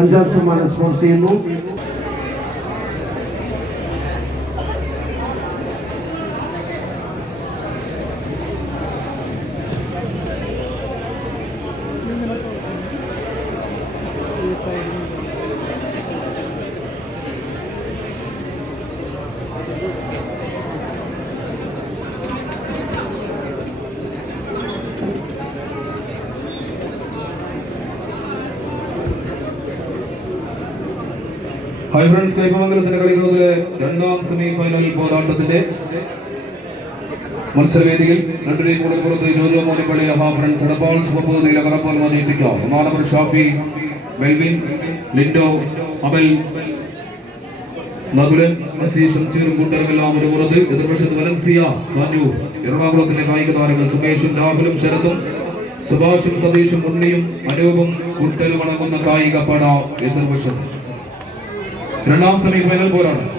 അഞ്ചാം സമ്മാനം സ്പോൺസർ ചെയ്യുന്നു. ഹായ് ഫ്രണ്ട്സ്, കൈപ്പമംഗലത്തിന്റെ കളിക്കളത്തിലെ രണ്ടാം സെമി ഫൈനൽ പോരാട്ടത്തിന്റെ മത്സരവേദിയിൽ രണ്ടിനെയും കൂടെ പുറത്ത് ജോജോ മോനിപ്പള്ളി ഫ്രണ്ട്സ് എടപ്പാൾ ശുഭപൂതിയിലെ കറപ്പാൽ മജീസിക്കാം. ഒന്നാം ഷാഫി, മെൽവിൻ, ലിൻഡോ, അമൽ, നകുലൻ, ഷംസീറും കൂട്ടരുമെല്ലാം ഒരു പുറത്ത്. എതിർവശത്ത് വലൻസിയ, മാന്യു, എറണാകുളത്തിന്റെ കായിക താരങ്ങൾ സുമേഷും രാഹുലും ശരത്തും സുഭാഷും സതീഷും ഉണ്ണിയും അനൂപും കൂട്ടരും അടങ്ങുന്ന കായിക പട എതിർവശത്ത്. രണ്ടാം സെമി ഫൈനൽ പോരാട്ടം.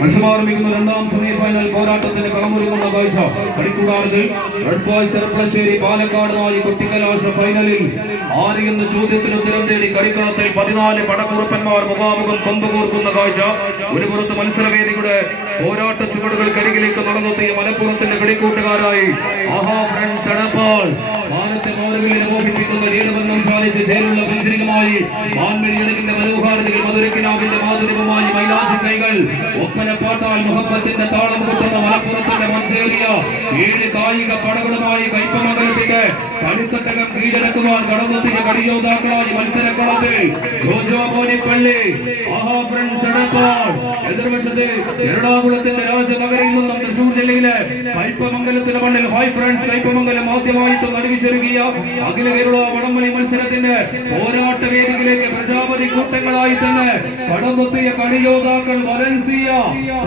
മത്സരമാരംഭിക്കുന്ന രണ്ടാം സെമി ഫൈനൽ പോരാട്ടത്തിന് കളമൊരുങ്ങുന്ന കാഴ്ച കളിക്കൂടാരത്തിൽ ചെറുപ്പളശ്ശേരി പാലക്കാടുമായി കൊട്ടിക്കലാശ ഫൈനലിൽ ആര് എന്ന ചോദ്യത്തിന് ഉത്തരം തേടി കളിക്കളത്തിൽ 14 പടക്കുറുപ്പന്മാർ മുഖാമുഖം കൊമ്പുകോർക്കുന്ന കാഴ്ച. ഒരു പുറത്ത് മത്സരവേദിയുടെ പോരാട്ട ചുവടുകൾക്കരികിലേക്ക് നടന്നെത്തിയ മലപ്പുറത്തിന്റെ കളിക്കൂട്ടുകാരായി ഫ്രണ്ട്സ് എടപ്പാൾ ഭാരത്തെ മാറുകളിൽ മോഹിപ്പിക്കുന്ന നീലബന്ധം ചാലിച്ച് ചേരുള്ള പെഞ്ചരികമായി മാൻമരിയടകിന്റെ മനോഹാരിതയിൽ മധുരക്കിനാവിന്റെ മാധുര്യവുമായി മൈലാഞ്ചി കൈകൾ ഒപ്പനപ്പാട്ടാൽ മുഹബത്തിന്റെ താളം കൊട്ടുന്ന മലപ്പുറത്തിന്റെ മഞ്ചേരിയ 7 കായിക പടകളുമായി കൈപ്പമംഗലത്തിന്റെ കളിത്തട്ടകം കീഴടക്കുവാൻ കടന്നെത്തിയ കളിയോദ്ധാക്കളായി മത്സരക്കളത്തിൽ ജോജോ മോനിപ്പള്ളി ഫ്രണ്ട്സ് എടപ്പാൾ. എതിർവശത്ത് എറണാകുളത്തിന്റെ രാജനഗരയിൽ നിന്നും തൃശൂർ ജില്ലയിലെ കൈപ്പമംഗലത്തിന്റെ മണ്ണിൽ ഹായ് ഫ്രണ്ട്സ് കൈപ്പമംഗലം ആദ്യമായിട്ട് നടുവിച്ചൊരുക്കിയ അഖില കേരള വടംവലി മത്സരത്തിന്റെ പോരാട്ട വേദിയിലേക്ക് പ്രജാപതി കൂട്ടങ്ങളായി തന്നെ കടന്നെത്തിയ കളിയോദ്ധാക്കൾ വലൻസിയ,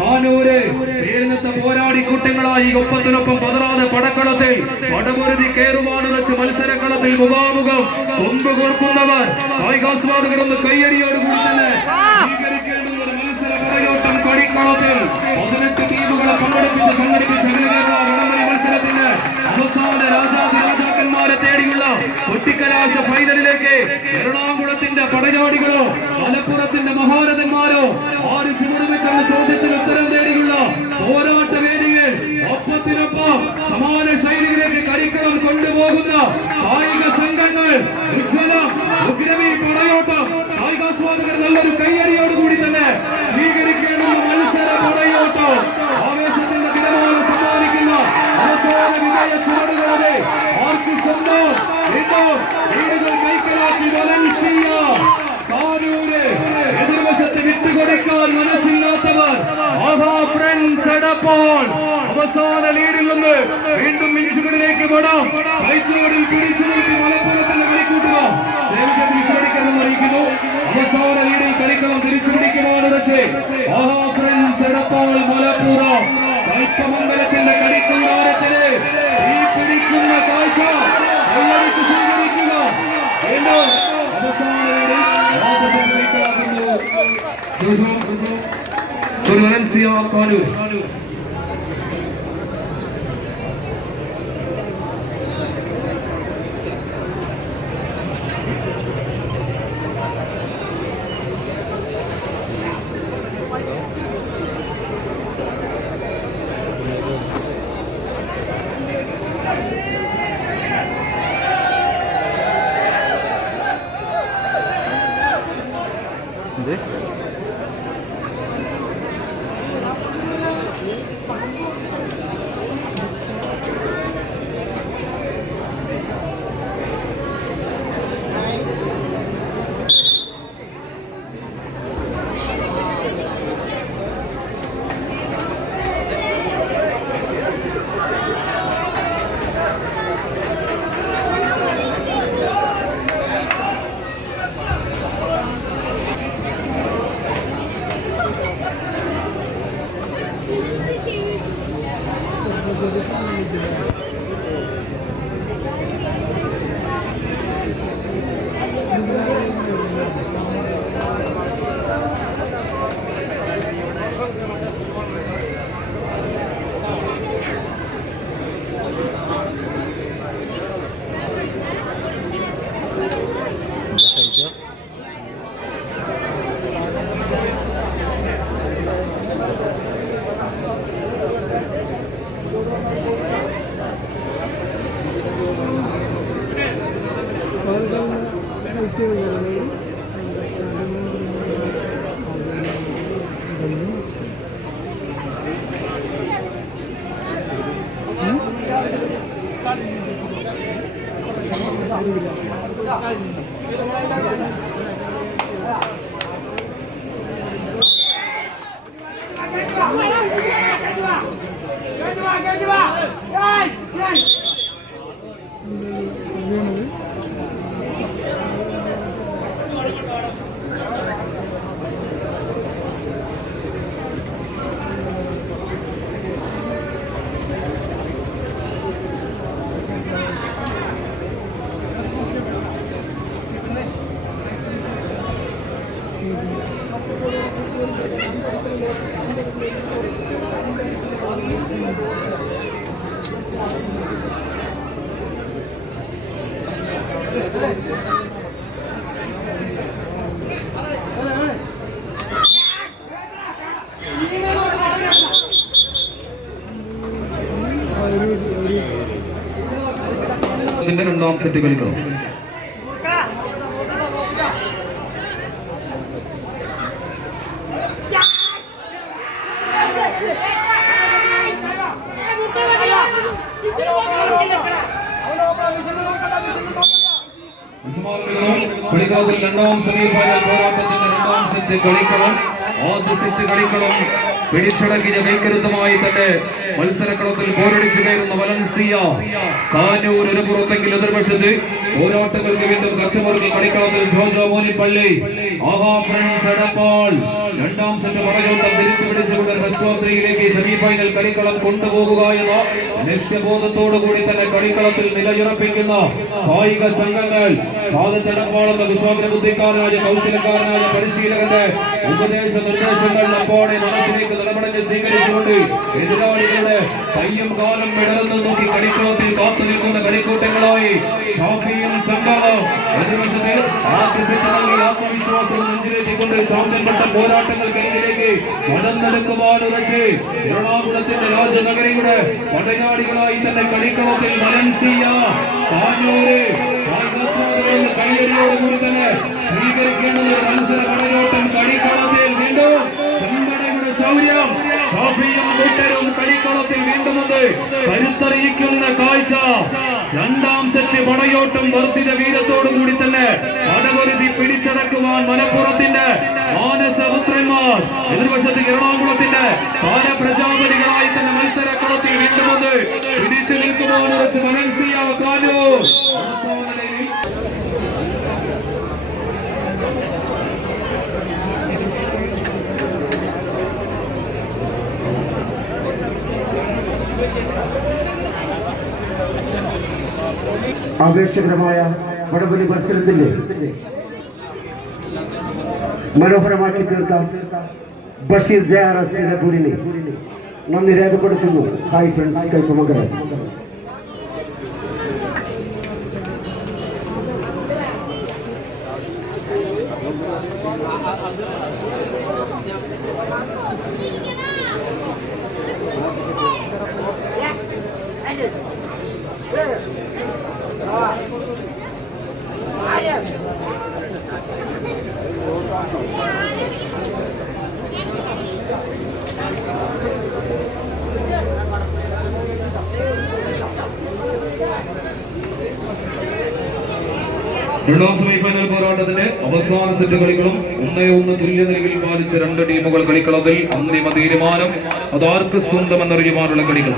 താനൂര്, പേരിനത്തെ പോരാടി കൂട്ടങ്ങളായി ഒപ്പത്തിനൊപ്പം പതറാതെ പടക്കളത്തിൽ പടപൊരുതി കയറുവാണ് വെച്ച് മത്സരക്കളത്തിൽ മുഖാമുഖം കൊമ്പ് കൊടുക്കുന്നവർ കായികാസ്വാദകർ ഒന്ന് കയ്യടിയോടുകൂടി തന്നെ സ്വീകരിക്കേണ്ടുന്ന മത്സര പടയോട്ടം കളിക്കളത്തിൽ 18 ടീമുകളെ പങ്കെടുപ്പിച്ച് സംഘടിപ്പിച്ച വടംവലി മത്സരത്തിന് അവസാന രാജാതിരാജാക്കന്മാരെ തേടിയുള്ള കൊട്ടിക്കലാശ ഫൈനലിലേക്ക് എറണാകുളത്തിന്റെ പടയാളികളോ മലപ്പുറത്തിന്റെ മഹാരഥന്മാരോ ആര് ചുവടുവെക്കുന്ന ചോദ്യത്തിന് ഉത്തരം തേടിയുള്ള പോരാട്ട വേദികൾ ഒപ്പത്തിനൊപ്പം സമാന ശൈലിയിലേക്ക് കളിക്കളം കൊണ്ടുപോകുന്ന കായിക സംഘങ്ങൾ ഉജ്ജ്വലം ഉഗ്രമി പടയോട്ടം കായികാസ്വാദകർ നല്ലൊരു കയ്യടിയോടുകൂടി തന്നെ സ്വീകരിക്കേണ്ടുന്ന മത്സര പടയോട്ടം ആവേശത്തിന്റെ ദിനമാണ് സമ്മാനിക്കുന്ന അവസാന വിജയ ചുവടുകളെ ആർക്ക് സ്വന്തം വീടുകൾ കൈക്കലാക്കി വലൻസിയ, താനൂര്. എതിർവശത്ത് വിട്ടുകൊടുക്കാൻ മനസ്സില്ലാത്തവർ ഫ്രണ്ട്സ് എടപ്പാൾ അവസാന ലീഡിൽ നിന്ന് വീണ്ടും ഇഞ്ചുകളിലേക്ക് പോടാം. കൈത്തോടിൽ പിടിച്ചു നിർത്തി മലപ്പുറത്തിന്റെ കളിക്കൂട്ടുക തിരിച്ചടിക്കണമെന്ന് അറിയിക്കുന്നു. അവസാന ലീഡിൽ കളിക്കളം തിരിച്ചു പിടിക്കുവാണ് വെച്ച് ഫ്രണ്ട്സ് എടപ്പാൾ മലപ്പുറം. കൈപ്പമംഗലത്തിന്റെ കളിക്കൂടാരത്തിന് ഈ പിടിക്കുന്ന കാഴ്ച കൈയടിച്ച് സ്വീകരിക്കുക. വീണ്ടും അവസാന വലൻസിയ, താനൂർ. രണ്ടാം സെറ്റ് കളിക്കുന്നു. കളിക്കളത്തിൽ രണ്ടാം സെമി ഫൈനൽ പോരാട്ടത്തിന്റെ രണ്ടാം സെറ്റ് കളിക്കണം. ആദ്യ സെറ്റ് കളിക്കണം പിടിച്ചടക്കിയ കൈക്കരുത്തുമായി തന്നെ മത്സരക്കളത്തിൽ പോരടിച്ചു കയറുന്ന വലൻസിയ കാനൂർ ഒരു പുറത്തെങ്കിൽ എതിർവശത്ത് പോരാട്ടങ്ങൾക്ക് വീണ്ടും കച്ചവർക്ക് കളിക്കളത്തിൽ ജോജോ മോനിപ്പള്ളി ആഹാ ഫ്രണ്ട്സ് എടപ്പാൾ രണ്ടാം സെറ്റ് പടയോട്ടം തിരിച്ചു പിടിച്ചുകൊണ്ട് ഫസ്റ്റ് സെമി ഫൈനൽ കളിക്കളം കൊണ്ടുപോകുക എന്ന ലക്ഷ്യബോധത്തോടു കൂടി തന്നെ കളിക്കളത്തിൽ നിലയുറപ്പിക്കുന്ന കായിക സംഘങ്ങൾ സാധത്തെടപ്പാളെന്ന വിശ്വാഗ്ര ബുദ്ധിക്കാരനായ കൗശലക്കാരനായ പരിശീലകന്റെ ഉപദേശ നിർദ്ദേശങ്ങൾ നമ്മോടെ മനസ്സിലേക്ക് നിലപടഞ്ഞ് സ്വീകരിച്ചുകൊണ്ട് എതിരാളികളുടെ കയ്യും കാലം വിടർന്നു നോക്കി കളിക്കളത്തിൽ കാത്തു നിൽക്കുന്ന കളിക്കൂട്ടങ്ങളായി ഷാഫിയും സംഘവും എതിർവശത്ത് ആദ്യ സെറ്റ് നൽകി ആത്മവിശ്വാസം നെഞ്ചിലേറ്റിക്കൊണ്ട് ചാമ്പ്യൻ പട്ട പോരാട്ടങ്ങൾക്കരികിലേക്ക് നടന്നെടുക്കുവാൻ ഉറച്ച് എറണാകുളത്തിന്റെ രാജനഗരിയുടെ പടയാളികളായി തന്നെ കളിക്കളത്തിൽ വലൻസിയ കാഞ്ഞൂര് കയ്യടിയോടുകൂടി തന്നെ സ്വീകരിക്കേണ്ടുന്ന ഒരു മത്സര പടയോട്ടം കളിക്കളത്തിൽ വീണ്ടും ചെമ്പടയുടെ ശൗര്യം ഷാഫിയും കൂട്ടരും കളിക്കളത്തിൽ വീണ്ടും കരുത്തറിയിക്കുന്ന കാഴ്ച. രണ്ടാം സെറ്റ് പടയോട്ടം വർദ്ധിത വീരത്തോടു കൂടി തന്നെ പടവരുതി പിടിച്ചടക്കുവാൻ മലപ്പുറത്തിന്റെ മാനസപുത്രന്മാർ എതിർവശത്ത് എറണാകുളത്തിന്റെ താരപ്രജാപതികളായി തന്നെ മത്സരക്കളത്തിൽ വീണ്ടും പിടിച്ചു നിൽക്കുവാൻ ഉറച്ച് വലൻസിയ കാനൂർ ആവേശകരമായ വടംവലി മത്സരത്തിന്റെ മനോഹരമാക്കി തീർത്ത ബഷീർ JRS നിലമ്പൂരിനെ നന്ദി രേഖപ്പെടുത്തുന്നു. Hi friends, Kaipamangalam. രണ്ടാം സെമിഫൈനൽ പോരാട്ടത്തിന്റെ അവസാന സെറ്റ് കളികളും 1-1 തുല്യ നിലയിൽ പാലിച്ച രണ്ട് ടീമുകൾ കളിക്കളത്തിൽ അന്തിമ തീരുമാനം അതാർക്ക് സ്വന്തം എന്നറിയുവാനുള്ള കളികൾ.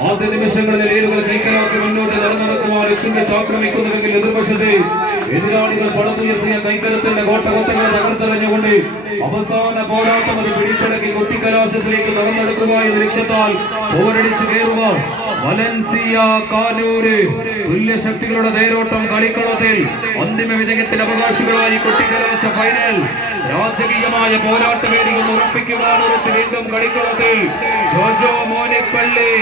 ആദ്യ നിമിഷങ്ങളിൽ ലീഡുകൾ കൈക്കലാക്കി മുന്നോട്ട് നടക്കുവാൻ ലക്ഷ്യം വെച്ച് ആക്രമിക്കുന്നുവെങ്കിൽ എതിർവശത്തെ എതിരാളികൾ പടുത്തുയർത്തിയ കൈക്കരത്തിന്റെ കോട്ടകൊത്തകളെ തകർത്തെറിഞ്ഞുകൊണ്ട് അവസാന പോരാട്ടം അത് പിടിച്ചടക്കി കൊട്ടിക്കലാശത്തിലേക്ക് നടന്നെടുക്കുക എന്ന ലക്ഷ്യത്താൽ പോരടിച്ചു കയറുവാൻ വലൻസിയ കാനൂര് തുല്യ ശക്തികളുടെ തേരോട്ടം കളിക്കളത്തിൽ അന്തിമ വിജയത്തിന്റെ അവകാശികളായി കൊട്ടിക്കലാശ ഫൈനൽ രാജകീയമായ പോരാട്ട വേദികൾ ഉറപ്പിക്കുവാൻ ഉറച്ച് വീണ്ടും കളിക്കളത്തിൽ ജോജോ മോനിപ്പള്ളി